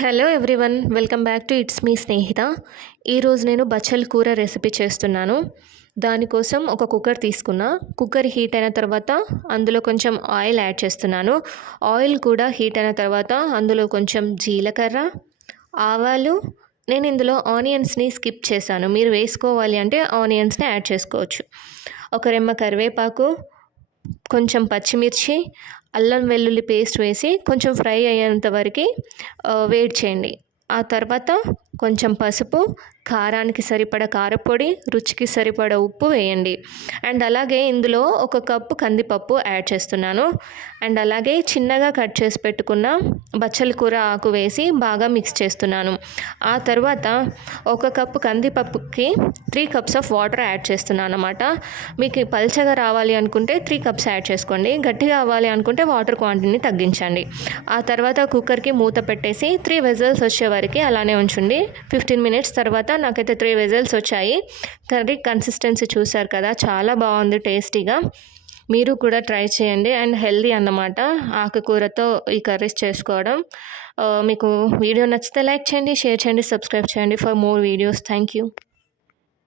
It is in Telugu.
Hello everyone, welcome back to it's me Snehitha. ఈరోజు నేను బచ్చల కూర రెసిపీ చేస్తున్నాను. దానికోసం ఒక కుక్కర్ తీసుకున్నా. కుక్కర్ హీట్ అయిన తర్వాత అందులో కొంచెం ఆయిల్ యాడ్ చేస్తున్నాను. ఆయిల్ కూడా హీట్ అయిన తర్వాత అందులో కొంచెం జీలకర్ర, ఆవాలు, నేను ఇందులో ఆనియన్స్ని స్కిప్ చేశాను. మీరు వేసుకోవాలి అంటే ఆనియన్స్ని యాడ్ చేసుకోవచ్చు. ఒక రెమ్మ కరివేపాకు, కొంచెం పచ్చిమిర్చి, అల్లం వెల్లుల్లి పేస్ట్ వేసి కొంచెం ఫ్రై అయ్యేంత వరకు వెయిట్ చేయండి. ఆ తర్వాత కొంచెం పసుపు, కారానికి సరిపడ కారపొడి, రుచికి సరిపడ ఉప్పు వేయండి. అండ్ అలాగే ఇందులో ఒక కప్పు కందిపప్పు యాడ్ చేస్తున్నాను. అండ్ అలాగే చిన్నగా కట్ చేసి పెట్టుకున్న బచ్చల కూర ఆకు వేసి బాగా మిక్స్ చేస్తున్నాను. ఆ తర్వాత ఒక కప్పు కందిపప్పుకి 3 కప్స్ ఆఫ్ వాటర్ యాడ్ చేస్తున్నాను అన్నమాట. మీకు పల్చగా రావాలి అనుకుంటే 3 కప్స్ యాడ్ చేసుకోండి. గట్టిగా అవ్వాలి అనుకుంటే వాటర్ క్వాంటిటీని తగ్గించండి. ఆ తర్వాత కుక్కర్కి మూత పెట్టేసి 3 విజిల్స్ వచ్చే వరకు అలానే ఉంచండి. 15 మినిట్స్ తర్వాత నాకైతే 3 విజిల్స్ వచ్చాయి. కర్రీ కన్సిస్టెన్సీ చూసారు కదా, చాలా బాగుంది, టేస్టీగా. మీరు కూడా ట్రై చేయండి. అండ్ హెల్దీ అన్నమాట ఆకుకూరతో ఈ కర్రీస్ చేసుకోవడం. మీకు వీడియో నచ్చితే లైక్ చేయండి, షేర్ చేయండి, సబ్స్క్రైబ్ చేయండి for more videos. Thank you.